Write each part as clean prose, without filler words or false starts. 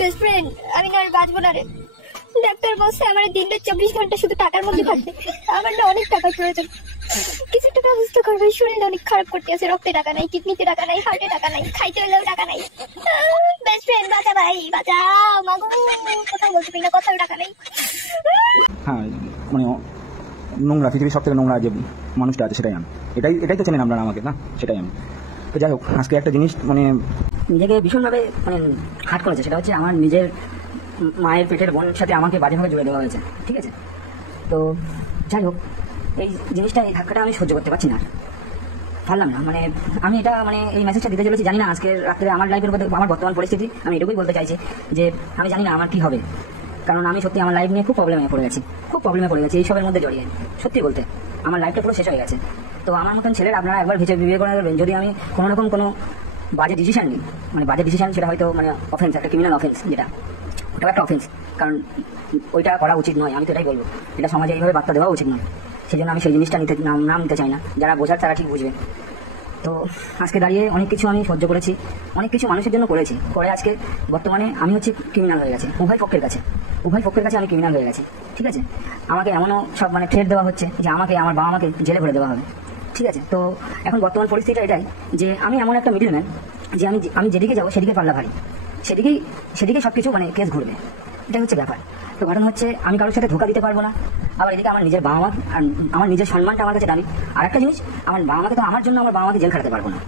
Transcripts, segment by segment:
Best friend আমি না আর বাঁচবো না রে। ডাক্তার বলছে আমার দিনটা 24 ঘন্টা শুধু টাকার মধ্যে থাকবে। আমার না অনেক টাকার প্রয়োজন, কিছু একটা ব্যবস্থা করবে। শরীরটা অনেক খারাপ করতে আছে, রক্তে টাকা নাই, কিডনিতে টাকা নাই, হার্টে টাকা নাই, খাইতে হলেও টাকা নাই। বেস্ট ফ্রেন্ড বাঁচা ভাই, বাঁচাও মাগো, কথা বলতে পারি না, কথাও টাকা নাই। হ্যাঁ মানে নোংরা, পৃথিবীর সব থেকে নোংরা যে মানুষটা আছে সেটাই আমি। এটাই তো চেনেন আপনারা আমাকে, না সেটাই আমি। তো যাই হোক, আজকে একটা জিনিস মানে নিজেকে ভীষণভাবে মানে হার্ট করেছে, সেটা হচ্ছে আমার নিজের মায়ের পেটের বোনের সাথে আমাকে বাজেভাবে জুড়ে দেওয়া হয়েছে, ঠিক আছে। তো যাই হোক, এই জিনিসটা, এই ধাক্কাটা আমি সহ্য করতে পারছি না, পারলাম না। মানে আমি এটা মানে এই মেসেজটা দিতে চলেছি, জানি না আজকের রাত্রে আমার লাইফের মধ্যে আমার বর্তমান পরিস্থিতি, আমি এটুকুই বলতে চাইছি যে আমি জানি না আমার কী হবে। কারণ আমি সত্যি আমার লাইফ নিয়ে খুব প্রবলেমে পড়ে গেছি এইসবের মধ্যে জড়িয়ে। সত্যি বলতে আমার লাইফটা পুরো শেষ হয়ে গেছে। তো আমার মতন ছেলের আপনারা একবার বিবেক করে দেবেন, যদি আমি কোনো রকম কোনো বাজে ডিসিশন নিই, মানে বাজে ডিসিশন, সেটা হয়তো মানে অফেন্স, একটা ক্রিমিনাল অফেন্স, যেটা ওটাও একটা অফেন্স, কারণ ওইটা করা উচিত নয়। আমি তো এটাই বলবো, এটা সমাজে এইভাবে বার্তা দেওয়া উচিত নয়। সেই জন্য আমি সেই জিনিসটা নাম নিতে চাই না। যারা বোঝার তারা ঠিক বুঝবে। তো আজকে দাঁড়িয়ে অনেক কিছু আমি সহ্য করেছি, অনেক কিছু মানুষের জন্য করেছি, করে আজকে বর্তমানে আমি হচ্ছে ক্রিমিনাল হয়ে গেছে উভয় পক্ষের কাছে আমি ক্রিমিনাল হয়ে গেছি, ঠিক আছে। আমাকে এমনও সব মানে থ্রেট দেওয়া হচ্ছে যে আমাকে, আমার বাবা মাকে জেলে ভরে দেওয়া হবে, ঠিক আছে। তো এখন বর্তমান পরিস্থিতিটা এটাই যে আমি এমন একটা মিডলম্যান যে আমি যেদিকে যাবো সেদিকে পাল্লা ভারী, সেদিকেই সব কিছু মানে কেস ঘুরবে, এটাই হচ্ছে ব্যাপার। তো ঘটনা হচ্ছে আমি কারোর সাথে ধোকা দিতে পারবো না, আবার এদিকে আমার নিজের বাবা মা আর আমার নিজের সম্মানটা আমার কাছে দাবি। আর একটা জিনিস, আমার বাবা মাকে তো আমার জন্য আমার বাবা মাকে জেল খাটাতে পারবো না।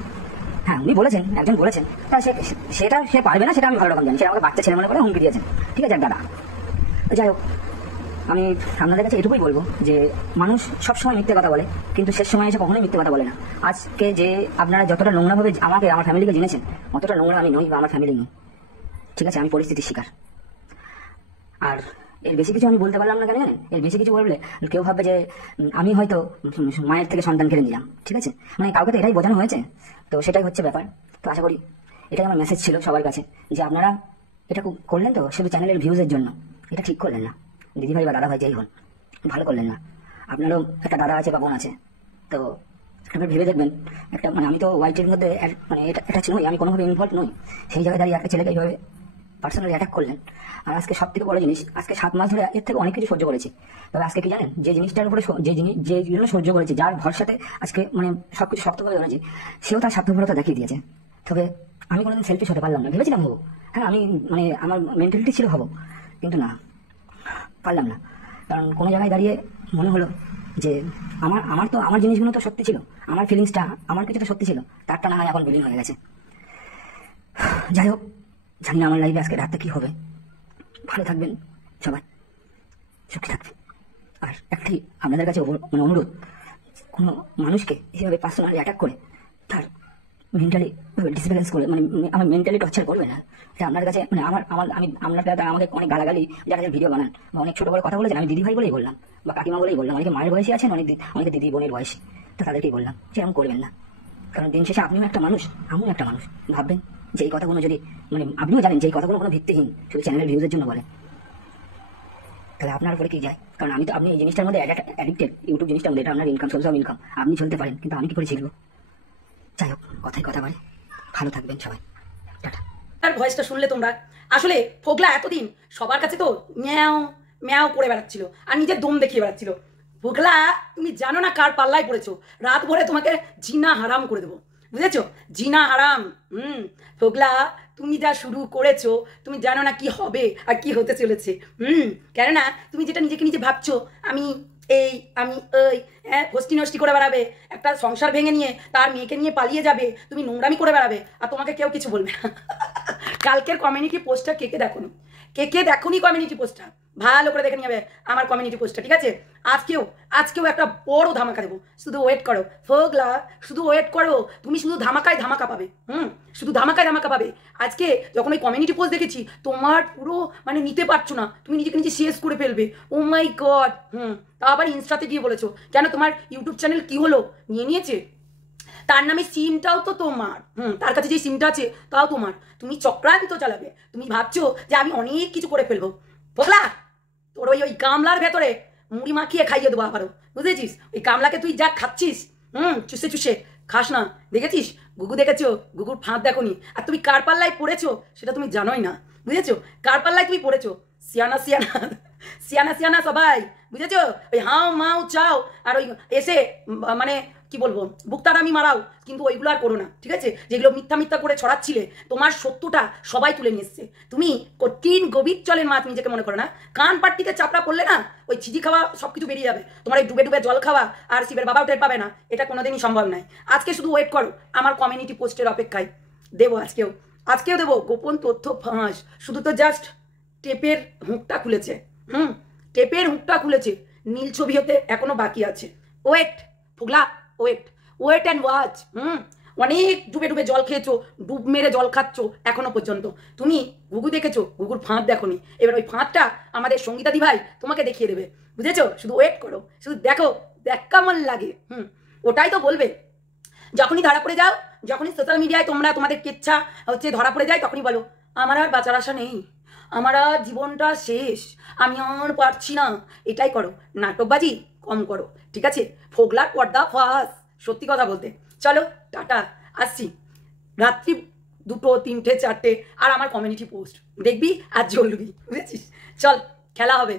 হ্যাঁ, উনি বলেছেন, একজন বলেছেন, তা সেটা সে পারবে না, সেটা আমি ভালো রকম জানি। সেটা আমাকে বাচ্চা ছেলে মনে করে হুমকি দিয়েছেন, ঠিক আছে, এক দাদা। যাই হোক, আমি আপনাদের কাছে এটুকুই বলবো যে মানুষ সবসময় মিথ্যে কথা বলে, কিন্তু শেষ সময় এসে কখনোই মিথ্যে কথা বলে না। আজকে যে আপনারা যতটা নোংরাভাবে আমাকে, আমার ফ্যামিলিকে জেনেছেন, অতটা নোংরা আমি নই বা আমার ফ্যামিলি নই, ঠিক আছে। আমি পরিস্থিতির শিকার। আর এর বেশি কিছু আমি বলতে পারলাম না, কেন জানেন? এর বেশি কিছু বললে কেউ ভাববে যে আমি হয়তো মায়ের থেকে সন্তান কেড়ে নিলাম, ঠিক আছে। মানে কাউকে তো এটাই বোঝানো হয়েছে, তো সেটাই হচ্ছে ব্যাপার। তো আশা করি এটাই আমার মেসেজ ছিল সবার কাছে, যে আপনারা এটা করলেন তো শুধু চ্যানেলের ভিউজের জন্য, এটা ঠিক করলেন না। দিদিভাই বা দাদাভাই যেই হন, ভালো করলেন না। আপনারও একটা দাদা আছে বা বোন আছে, তো একবার ভেবে দেখবেন। একটা মানে আমি তো ওয়াইটির মধ্যে মানে এটা নই, আমি কোনোভাবে ইনভলভ নই। সেই জায়গায় দাঁড়িয়ে একটা ছেলেকে এইভাবে পার্সোনালি অ্যাটাক করলেন। আর আজকে সব থেকে বড় জিনিস, আজকে 7 মাস ধরে এর থেকে অনেক কিছু সহ্য করেছি। তবে আজকে কি জানেন, যে জিনিসটার উপরে যে জিনিস সহ্য করেছি, যার ভরসাতে আজকে মানে সবকিছু শক্তভাবে ধরেছি, সেও তার স্বার্থপরতা দেখিয়ে দিয়েছে। তবে আমি কোনোদিন সেলফিশ হতে পারলাম না, ভেবেছিলাম হবো, হ্যাঁ আমি মানে আমার মেন্টালিটি ছিল হবো, কিন্তু না, পারলাম না। কারণ কোনো জায়গায় দাঁড়িয়ে মনে হলো যে আমার জিনিসগুলো তো সত্যি ছিল, আমার ফিলিংসটা, আমার কিছুটা সত্যি ছিল, তারটা না হয় এখন বিলীন হয়ে গেছে। যাই হোক, জানি না আমার লাইফে আজকে রাতটা কি হবে। ভালো থাকবেন সবাই, সুখী থাকবেন। আর একটাই আপনাদের কাছে মানে অনুরোধ, কোনো মানুষকে এইভাবে পার্সোনালি অ্যাটাক করে তার মেন্টালি ডিসব্যালেন্স করে, মানে আমার মেন্টালি টর্চার করবে না। এটা আপনার কাছে মানে আপনার আমাকে অনেক গালাগালি যারা ভিডিও বানান বা অনেক ছোটো বড় কথা বলেছেন, আমি দিদি ভাই বলেই বললাম বা কাকিমা বলেই বললাম, অনেকে মায়ের বয়সী আছেন, অনেকে দিদি বোনের বয়সী, তো তাদেরকেই বললাম সেরকম করবেন না। কারণ দিন শেষে আপনিও একটা মানুষ, আমিও একটা মানুষ। ভাববেন যে এই কথাগুলো যদি মানে আপনিও জানেন যে এই কথাগুলো কোনো ভিত্তিহীন, শুধু চ্যানেলের ভিউজের জন্য বলে, তাহলে আপনার উপরে কি যায়? কারণ আপনি এই জিনিসটার মধ্যে অ্যাডিক্টেড, ইউটিউব জিনিসটার মধ্যে, এটা আপনার ইনকাম, সোর্স অফ ইনকাম, আপনি চলতে পারেন, কিন্তু আমি কি করে শিখবো? যাই হোক, কথাই কথা বলে, ভালো থাকবেন সবাই, টাটা। আর ভয়েসটা শুনলে তোমরা, আসলে ফোগলা এতদিন সবার কাছে তো ম্যাও ম্যাও করে বেড়াচ্ছিল আর নিজের দম দেখিয়ে বেড়াচ্ছিল। ফোগলা, তুমি জানো না কার পাল্লায় পড়েছো? রাত ভরে তোমাকে জিনা হারাম করে দেবো, বুঝেছো? জিনা হারাম। ফোগলা, তুমি যা শুরু করেছো, তুমি জানো না কি হবে আর কি হতে চলেছে। কেননা তুমি যেটা নিজেকে নিজে ভাবছো আমি ওই হস্তি নষ্টি করে বেড়াবে, একটা সংসার ভেঙে নিয়ে তার মেয়েকে নিয়ে পালিয়ে যাবে, তুমি নোংরামি করে বেড়াবে, আর তোমাকে কেউ কিছু বলবে না। কালকের কমিউনিটি পোস্টটা কে দেখোনি কমিউনিটি পোস্টটা ভালো করে দেখে নিয়ে যাবে আমার কমিউনিটি পোস্টটা, ঠিক আছে? আজকেও একটা বড় ধামাকা দেবো, শুধু ওয়েট করো ফোগলা, শুধু ওয়েট করো। তুমি শুধু ধামাকায় ধামাকা পাবে, শুধু ধামাকায় ধামাকা পাবে। আজকে যখন ওই কমিউনিটি পোস্ট দেখেছি, তোমার পুরো মানে নিতে পারছো না, তুমি নিজেকে নিজে শেষ করে ফেলবে। ও মাই গড। তা আবার ইনস্টাতে গিয়ে বলেছো, কেন তোমার ইউটিউব চ্যানেল কি হলো? নিয়েছে তার নামে সিমটাও তো তোমার, তার কাছে যে সিমটা আছে তাও তোমার। তুমি চক্রান্ত চালাবে, তুমি ভাবছো যে আমি অনেক কিছু করে ফেলবো। ফোগলা, তোর ওই কামলার ভেতরে মুড়ি মাখিয়ে খাইয়ে দেবো আবারও, বুঝেছিস? ওই কামলাকে তুই যা খাচ্ছিস, চুষে চুষে খাস না, দেখেছিস? গুগু দেখেছো? গুগুর ফাঁদ দেখোনি। আর তুমি কার পাল্লায় পড়েছো সেটা তুমি জানোই না। বুঝেছো? কার পাল্লায় তুমি পড়েছো? সিয়ানা সিয়ানা সিয়ানা সিয়ানা সবাই, বুঝেছো? ওই হাও মাও চাও আর ওই এসে মানে কি বলবো বুকতারামি মারাও, কিন্তু ওইগুলো আর করো না, ঠিক আছে? যেগুলো মিথ্যা মিথ্যা করে ছড়াচ্ছিলে, তোমার সত্যটা সবাই তুলে নিয়ে এসছে। তুমি কঠিন গভীর জলের মাছ নিজেকে মনে করো না। কান পাট্টিতে চাপড়া পড়লে না ওই ছিজি খাওয়া সব কিছু বেরিয়ে যাবে। তোমার এই ডুবে ডুবে জল খাওয়া আর শিবের বাবাও টের পাবে না, এটা কোনোদিনই সম্ভব নয়। আজকে শুধু ওয়েট করো আমার কমিউনিটি পোস্টের অপেক্ষায়, দেবো আজকেও দেবো গোপন তথ্য ফাঁস। শুধু তো জাস্ট টেপের হুঁকটা খুলেছে, টেপের হুঁকটা খুলেছে, নীল ছবি হতে এখনো বাকি আছে। ওয়েট ফুগলা, ওয়েট অ্যান্ড ওয়াচ। অনেক ডুবে ডুবে জল খেয়েছো, ডুব মেরে জল খাচ্ছো এখনো পর্যন্ত। তুমি ঘুঘু দেখেছো, ঘুঘুর ফাঁদ দেখোনি। এবার ওই ফাঁদটা আমাদের সঙ্গীতা দি ভাই তোমাকে দেখিয়ে দেবে, বুঝেছো? শুধু ওয়েট করো, শুধু দেখো দেখ কেমন লাগে। ওটাই তো বলবে। যখনই ধরা পড়ে যাও, যখনই সোশ্যাল মিডিয়ায় তোমরা তোমাদের কেচ্ছা হচ্ছে ধরা পড়ে যায়, তখনই বলো আমার আর বাঁচার আশা নেই, আমার আর জীবনটা শেষ, আমি আর পারছি না। এটাই করো, নাটকবাজি কম করো, ঠিক আছে? ফোগলার পর্দা ফাঁস, সত্যি কথা বলতে। চলো টাটা, আসছি। রাত্রি 2, 3, 4 আর আমার কমিউনিটি পোস্ট দেখবি আর জ্বলবি, বুঝেছিস? চল খেলা হবে।